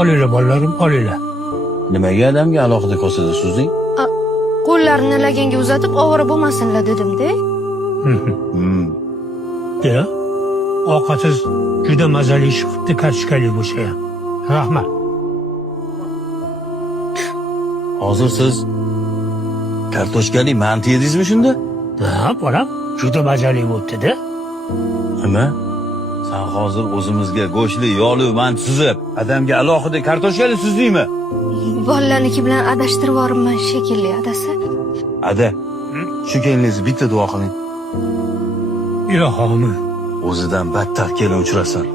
Olinglar bolalarim, olinglar. Nimaga adamga alohida kosada suzding? Qo'llarini laganga uzatib ovora bo'lmasinlar dedim-da. Ya, ovqatsiz juda mazali chiqibdi, kartoshkali bo'lsa ham. Rahmat. Hozir siz kartoshkali manti yedingizmi shunda? Ha, bolam, juda mazali bo'libdi-da. Nima? Sen hozir o'zimizga go'shtli, yog'li manti suzib, adamga alohida kartoshkali suzdingmi? Bolalarniki bilan adashtirib yuboribman shekilli adasi. Ada, shu keliningizni bitta duo qiling. Ilohim. O'zidan battar kelin uchrasin.